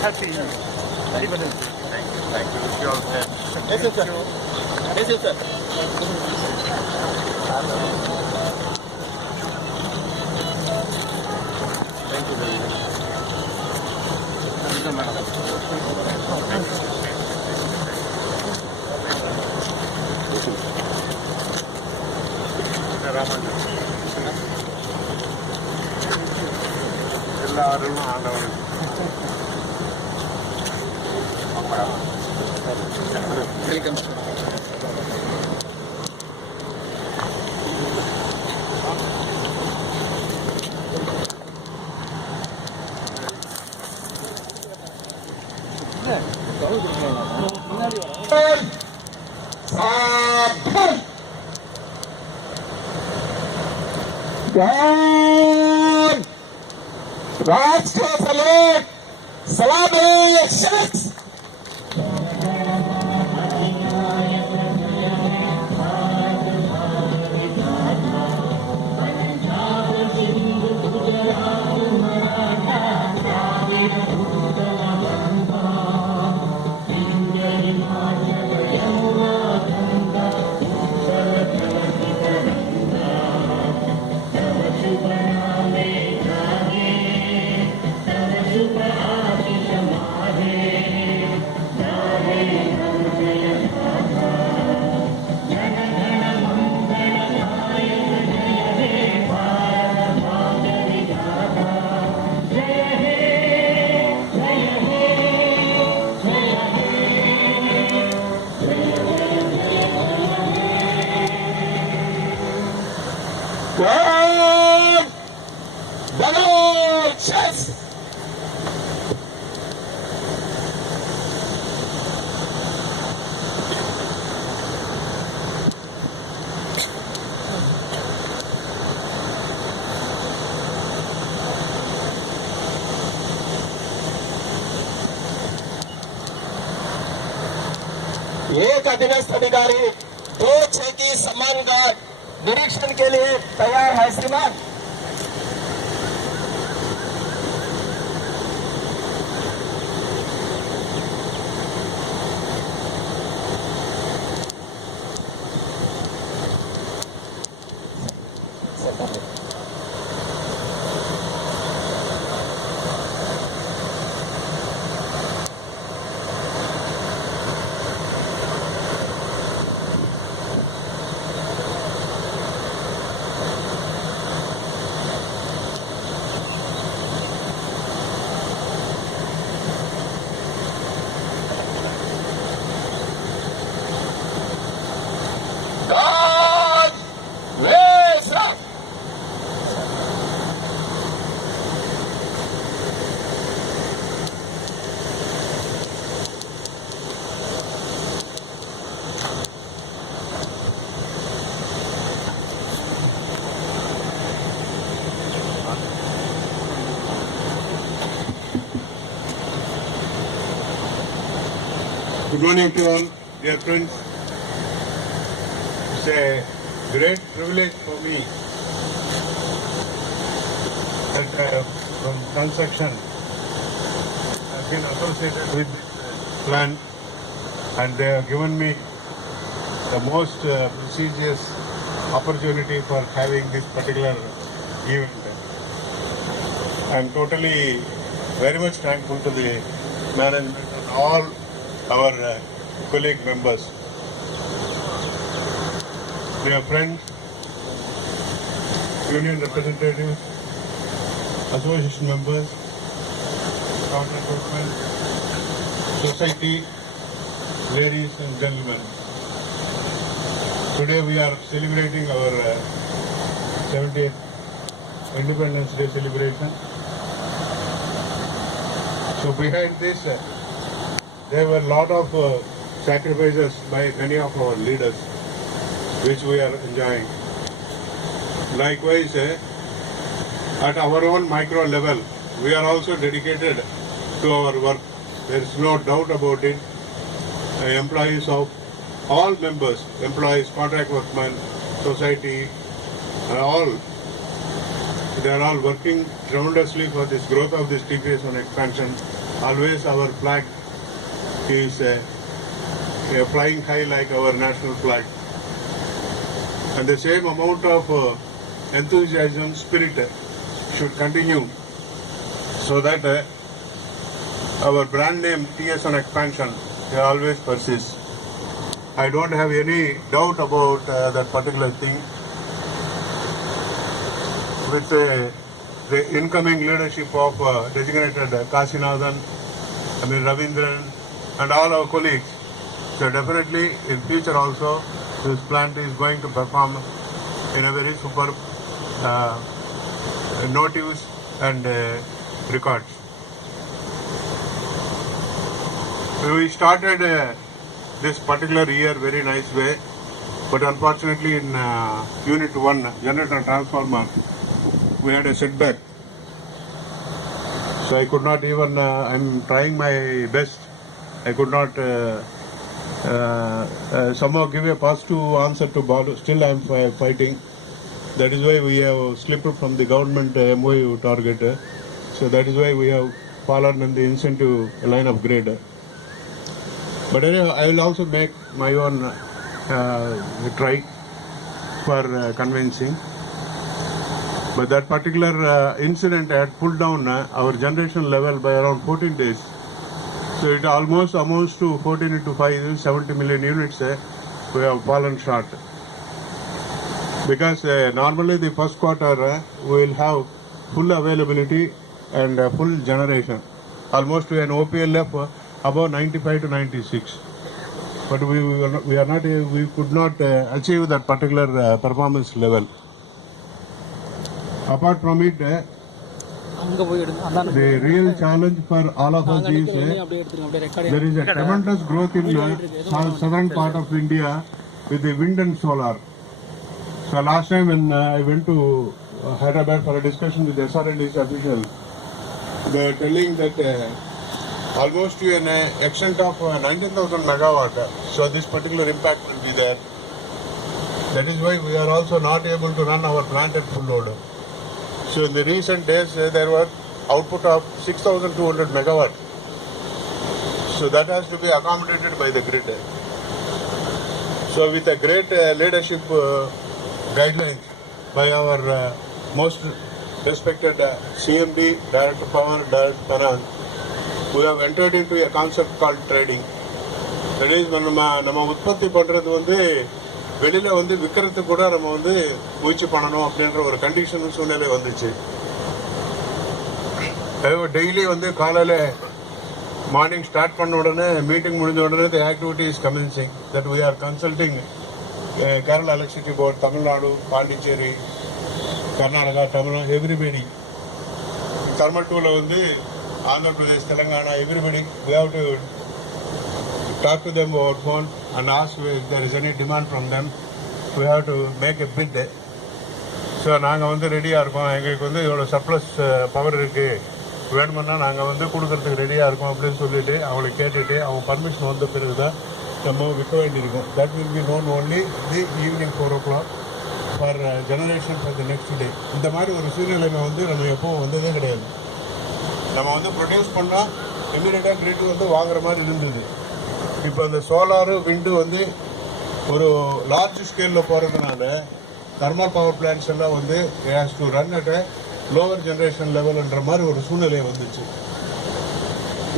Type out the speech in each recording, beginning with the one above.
Happy Independence Day. Thank you. Wish you all the best. Yes, sir. Yes, sir. Thank you very much. எல்லாரும் ஆண்டவன் Welcome. राष्ट्रीय सैनिक सलामी शख्स एक अधीनस्थ अधिकारी 2-6 की सम्मान गार्ड निरीक्षण के लिए तैयार है श्रीमान। Good morning to all, dear friends. It's a great privilege for me that from construction I've been associated with this plant, and they have given me the most prestigious opportunity for having this particular event. I'm totally very much thankful to the management and all our colleague members. Dear friends, union representatives, association members, counter government, society, ladies and gentlemen. Today we are celebrating our 70th Independence Day celebration. So behind this, there were a lot of sacrifices by many of our leaders, which we are enjoying. Likewise, at our own micro level, we are also dedicated to our work. There is no doubt about it. Employees of all members, employees, contract workmen, society, all, they are all working tremendously for this growth of this tea and expansion. always our flag is flying high like our national flag. And the same amount of enthusiasm, spirit should continue so that our brand name TSN expansion always persists. I don't have any doubt about that particular thing. With the incoming leadership of designated Kasinathan, Ravindran and all our colleagues, so definitely in future also this plant is going to perform in a very superb notice and records. We started this particular year very nice way, but unfortunately in Unit 1 generator transformer we had a setback. So I could not even, I'm trying my best, I could not somehow give a positive answer to Balu. Still I am fighting. That is why we have slipped from the government MOU target. So that is why we have fallen in the incentive line of grade. But anyway, I will also make my own try for convincing. But that particular incident had pulled down our generation level by around 14 days. So it almost amounts to 14 into 5 is 70 million units. We have fallen short. Because normally the first quarter we will have full availability and full generation. Almost an OPLF above 95 to 96. But we could not achieve that particular performance level. Apart from it, the real challenge for all of us is there is a tremendous growth in the southern part of India with the wind and solar. So last time when I went to Hyderabad for a discussion with SRND's officials, they are telling that almost to an extent of 19,000 megawatt. So this particular impact will be there. That is why we are also not able to run our plant at full load. So in the recent days, there were output of 6,200 megawatt. So that has to be accommodated by the grid. So with a great leadership guidelines by our most respected CMD, Director Power, Director Finance, we have entered into a concept called trading. That is, நம்ம உற்பத்தி பண்றது வந்து வெளியில வந்து விக்கிறதுக்கு கூட நம்ம வந்து முயற்சி பண்ணணும் அப்படின்ற ஒரு கண்டிஷன் சூழ்நிலை வந்துச்சு. டெய்லி வந்து காலையில மார்னிங் ஸ்டார்ட் பண்ண உடனே மீட்டிங் முடிஞ்ச உடனே the activity is commencing that we are consulting Kerala Electricity Board, Tamil Nadu, Pondicherry, Karnataka, Tamil Nadu, everybody. Thermal 2 வந்து Andhra Pradesh, Telangana, everybody, we have to talk to them over phone and ask if there is any demand from them. We have to make a bid. So நாங்கள் வந்து ரெடியாக இருக்கோம், எங்களுக்கு வந்து இவ்வளோ surplus power இருக்குது, வேணுமென்னா நாங்கள் வந்து கொடுக்கறதுக்கு ரெடியாக இருக்கோம் அப்படின்னு சொல்லிட்டு அவங்களை கேட்டுட்டு அவங்க பர்மிஷன் வந்த பிறகு தான் நம்ம விற்க வேண்டியிருக்கும். That will be known only the evening 4 o'clock for generation for the next day. இந்த மாதிரி ஒரு சூழ்நிலைமை வந்து நம்ம எப்போவும் வந்ததே கிடையாது. நம்ம வந்து ப்ரொடியூஸ் பண்ணால் இமீடியட்டாக கிரிட் வந்து வாங்குற மாதிரி இருந்தது. இப்போ இந்த சோலாரு விண்டு வந்து ஒரு லார்ஜ் ஸ்கேலில் போகிறதுனால தர்மல் பவர் பிளான்ஸ் எல்லாம் வந்து has to run at a lower generation லெவல்ன்ற மாதிரி ஒரு சூழ்நிலை வந்துச்சு.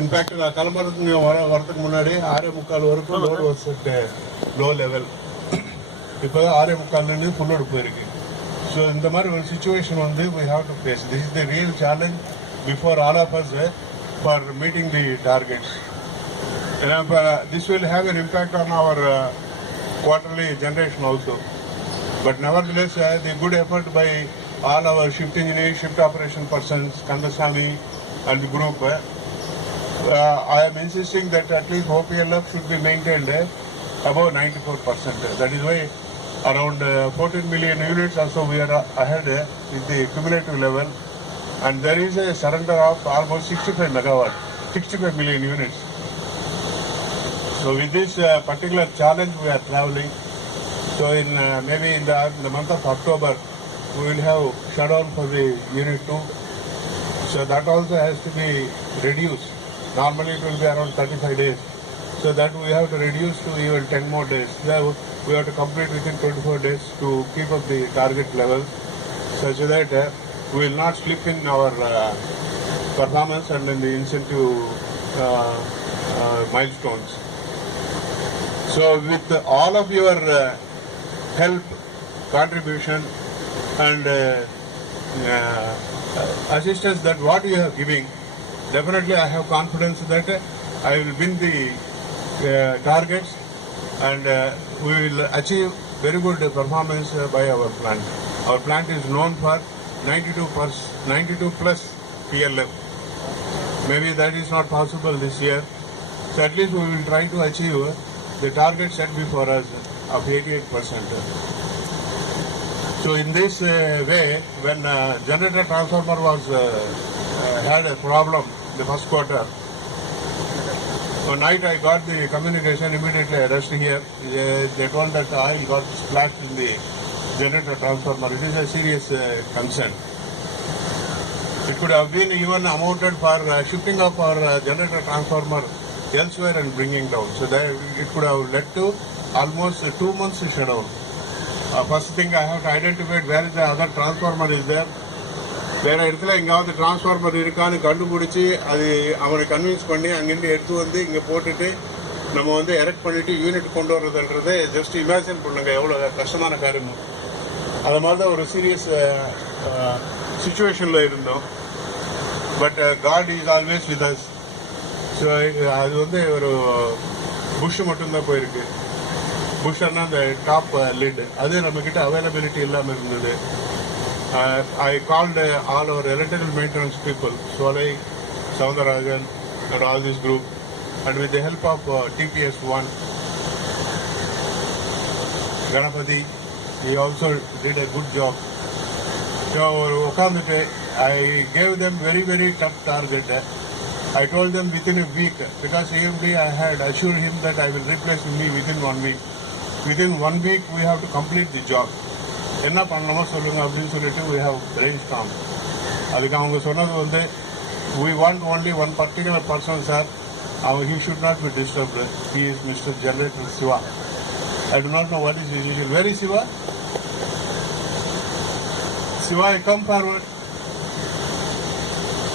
இன்ஃபேக்ட் நான் கிளம்புறதுக்கு வரதுக்கு முன்னாடி 6:45 வரைக்கும் லோடு வச்சுட்டு லோ லெவல், இப்போ தான் 6:45 ஃபுல்லோடு போயிருக்கு. ஸோ இந்த மாதிரி ஒரு சுச்சுவேஷன் வந்து we have to face. This is the real challenge before all of us for meeting the targets. And this will have an impact on our quarterly generation also. But nevertheless, the good effort by all our shift engineers, shift operation persons, Kandasamy and the group, I am insisting that at least OPLF should be maintained above 94%. That is why around 14 million units also we are ahead in the cumulative level. And there is a surrender of almost 65 megawatt, 65 million units. So with this particular challenge we are traveling. So in maybe in the month of October we will have shutdown for the unit 2. So that also has to be reduced. Normally it will be around 35 days. So that we have to reduce to even 10 more days. So we have to complete within 24 days to keep up the target level such that we will not slip in our performance and in the incentive milestones. So with all of your help, contribution and assistance that what you are giving, definitely I have confidence that I will win the targets and we will achieve very good performance by our plant. Our plant is known for 92 plus PLF. Maybe that is not possible this year. So at least we will try to achieve the target set before us of 88%. So in this way, when generator transformer was had a problem in the first quarter, one night I got the communication, immediately I rushed here. They told that oil got splashed in the generator transformer. It is a serious concern. It could have been even amounted for shifting of our generator transformer elsewhere and bringing down. So that it could have led to almost 2 months shutdown. First thing I have to identify where is the other transformer is there. வேறு இடத்துல எங்காவது transformer இருக்கான்னு கண்டுபிடிச்சி அது அவனை convince பண்ணி அங்கேருந்து எடுத்து வந்து இங்கே போட்டுட்டு நம்ம வந்து எரெக்ட் பண்ணிவிட்டு யூனிட் கொண்டு வர்றதுன்றது ஜஸ்ட் இமேஜின் பண்ணுங்க எவ்வளோ கஷ்டமான காரியம். அது மாதிரி தான் ஒரு சீரியஸ் சுச்சுவேஷனில் இருந்தோம். But God is always with us. So அது வந்து ஒரு புஷ் மட்டும்தான் போயிருக்கு. புஷ்ஷன்னா அந்த டாப் லிட் அது நம்மக்கிட்ட அவைலபிலிட்டி இல்லாமல் இருந்தது. I called all our electrical maintenance people, Solai, Soundarajan and all this group, and with the help of TPS1, Ganapati, he also did a good job. So I gave them very, very tough target. I told them within a week, because EMB I had assured him that I will replace me within 1 week. Within 1 week we have to complete the job. என்ன பண்ணணுமோ சொல்லுங்க அப்படின்னு சொல்லிட்டு we have brainstormed. அதுக்கு அவங்க சொன்னது வந்து we want only one particular person, sir. He should not be disturbed. He is Mr. Generator Siva. I do not know what is his issue. Where is Siva? Siva, come forward.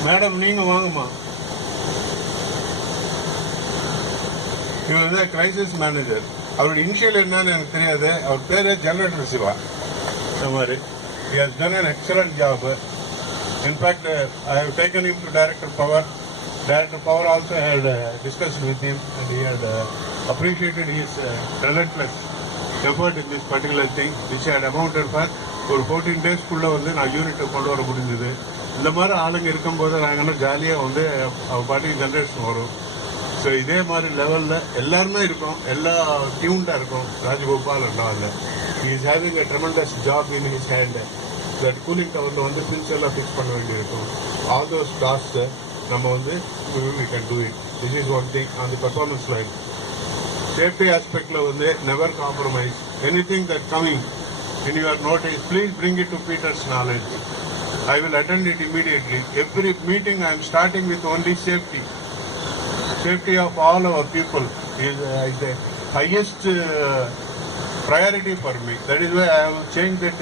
Madam, நீங்க வாங்கம்மா. He was a crisis manager. அவருடைய initial என்னன்னு எனக்கு தெரியாது. அவர் பேரு generator Siva. He has done an excellent job. In fact, I have taken him to Director Power. Director Power also had discussed with him and he had appreciated his relentless effort in this particular thing, which had amounted for ஒரு 14 days-குள்ள வந்து நான் யூனிட்டை கொண்டு வர முடிஞ்சது. இந்த மாதிரி ஆளுங்க இருக்கும்போது நாங்கள் ஜாலியாக வந்து அவர் பாட்டுக்கு ஜென்ரேஷன் வரும். ஸோ இதே மாதிரி லெவலில் எல்லாருமே இருக்கோம், எல்லா டியூன்டாக இருக்கும். ராஜகோபால் அண்ணாவில் he is having a tremendous job in his hand. That cooling tower வந்து ஃபில்ஸ் எல்லாம் ஃபிக்ஸ் பண்ண வேண்டியிருக்கும். All those tasks நம்ம வந்து we can do it. This is one thing on the performance line. Safety aspectல வந்து never compromise. Anything that coming in your notice, please bring it to Peter's knowledge. I will attend it immediately. Every meeting I am starting with only safety. Safety of all our people is the highest priority for me. That is why I have changed it.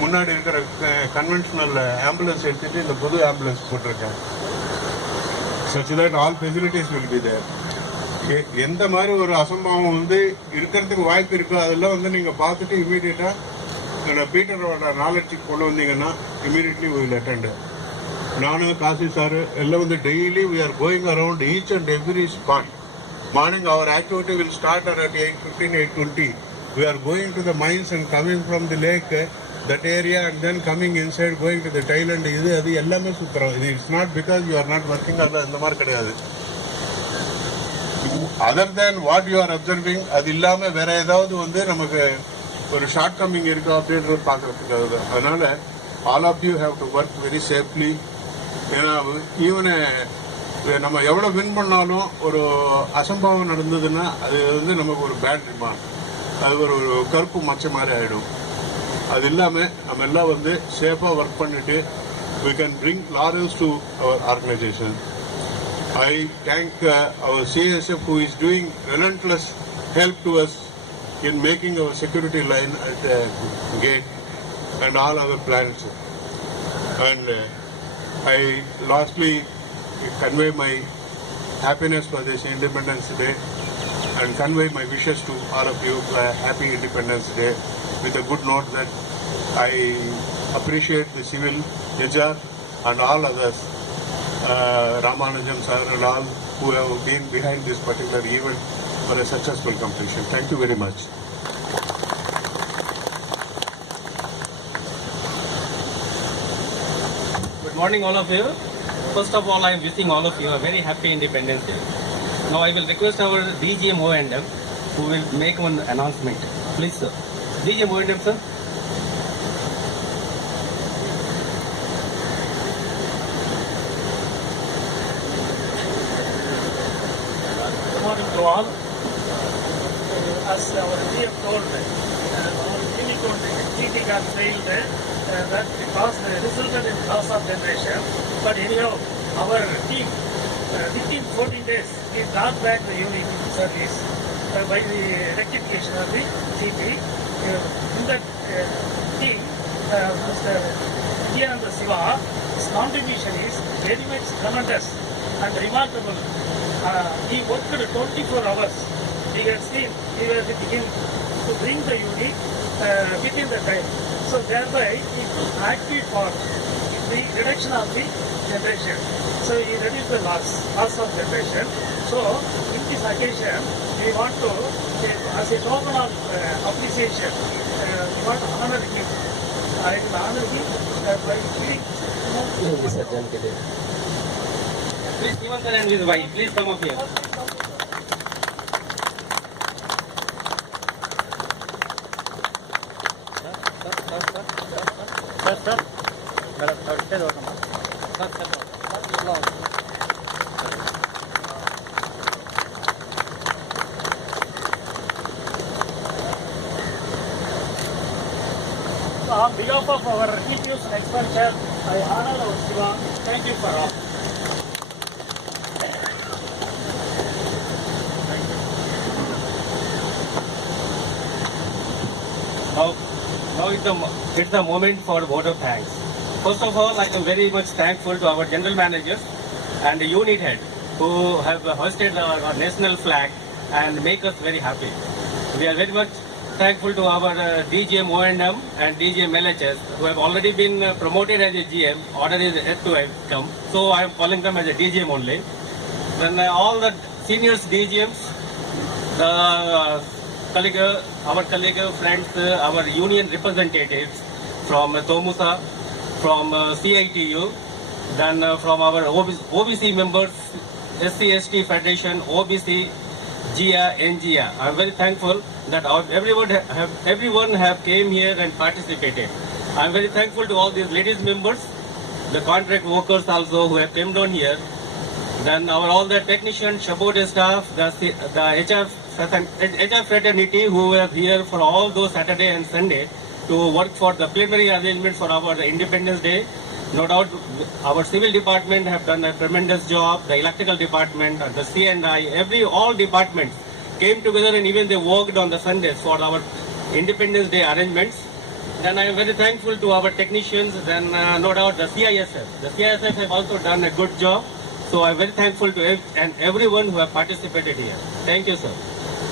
முன்னாடி இருக்கிற conventional ambulance எடுத்துட்டு இந்த புது ambulance போட்டிருக்கேன். such that all facilities will be there. எந்த மாதிரி ஒரு அசம்பாவம் வந்து இருக்கிறதுக்கு வாய்ப்பு இருக்கோ அதெல்லாம் வந்து நீங்கள் பார்த்துட்டு இமீடியட்டாக பீட்டரோட நாலேஜுக்கு கொண்டு வந்தீங்கன்னா இமீடியட்லி வில் அட்டெண்ட். நானும் காசி சார் எல்லாம் வந்து daily we are going around each and every spot. Morning our activity will start at 8:15, 8:20. We are going to the mines and coming from the lake, that area, and then coming inside, going to the Thailand. இது அது எல்லாமே சுற்றுறோம். இது it's not because you are not working அதில் இந்த மாதிரி கிடையாது. Other than what you are observing, அது இல்லாமல் வேற ஏதாவது வந்து நமக்கு ஒரு ஷார்ட் கம்மிங் இருக்கா அப்படின்றது பார்க்கறதுக்காக தான். அதனால all of you have to work very safely. ஏன்னா ஈவனு நம்ம எவ்வளோ வின் பண்ணாலும் ஒரு அசம்பாவம் நடந்ததுன்னா அது வந்து நமக்கு ஒரு பேட் ரிமார்க், அது ஒரு கருப்பு மச்ச மாதிரி ஆகிடும். அது இல்லாமல் நம்ம எல்லாம் வந்து சேஃபாக ஒர்க் பண்ணிட்டு we can bring laurels to our organization. I thank our CSF who is doing relentless help to us in making our security line at the gate and all our plans. And I lastly convey my happiness for this Independence Day and convey my wishes to all of you for a happy Independence Day with a good note that I appreciate the civil HR and all others, Ramanujam sir and all who have been behind this particular event for a successful completion. Thank you very much. Good morning, all of you. First of all, I am wishing all of you a very happy Independence Day. Now, I will request our DGM O&M who will make one announcement. Please, sir. DGM O&M, sir. Good morning to all. As our GM told, our Unicorn GT got failed, that because resulted in loss of generation. But anyhow, our team, within 14 days, we brought back the unit into service by the rectification of the GT. In that team, Mr. Nityananda Siva, his contribution is very much tremendous and remarkable. He worked 24 hours. We had seen we were with him to bring the unit within the time. So thereby he took active part in the reduction of the generation. So he reduced the loss of generation. So in this occasion we want to, as a token of appreciation, we want to honor him. I will honor him by giving. Please, Sivan sir and his wife, please come up here. On behalf of our TPU's expert chair, I honor our Siva. Thank you for all. Now it's the moment for vote of thanks. First of all, I am very much thankful to our general managers and the unit head who have hoisted our national flag and make us very happy. We are very much thankful to our DGM O&M and DGM LHS who have already been promoted as a GM. Order is yet to come, so I am calling them as a DGM only. Then all the seniors DGMs, our colleague, friends, our union representatives from Tomusa, from CITU, then from our OBC members, SC/ST Federation, OBC, GIA, NGIA. I am very thankful that everyone have came here and participated. I am very thankful to all these ladies members, the contract workers also who have come down here. Then all the technicians, support staff, the HR fraternity who were here for all those Saturday and Sunday to work for the preliminary arrangements for our Independence Day. No doubt our civil department have done a tremendous job, the electrical department, and the C&I, all departments came together and even they worked on the Sundays for our Independence Day arrangements. Then I am very thankful to our technicians, then no doubt the CISF. The CISF have also done a good job. So I am very thankful to everyone who have participated here. Thank you, sir.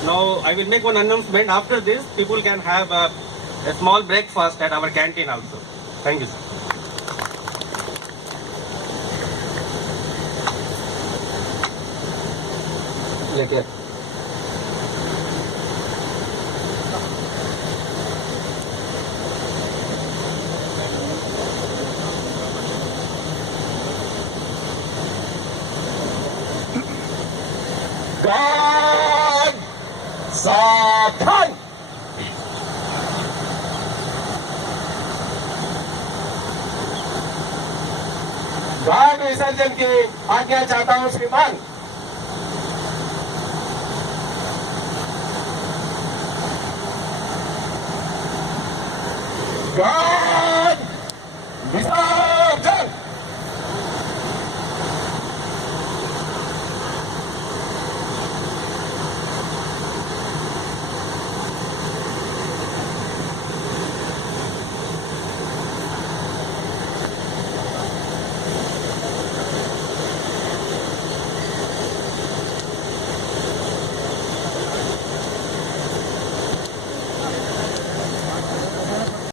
Now I will make one announcement. After this, people can have a small breakfast at our canteen also. Thank you, sir. Yeah. God Satan! Guard विसर्जन की आज्ञा चाहता हूं श्रीमान। God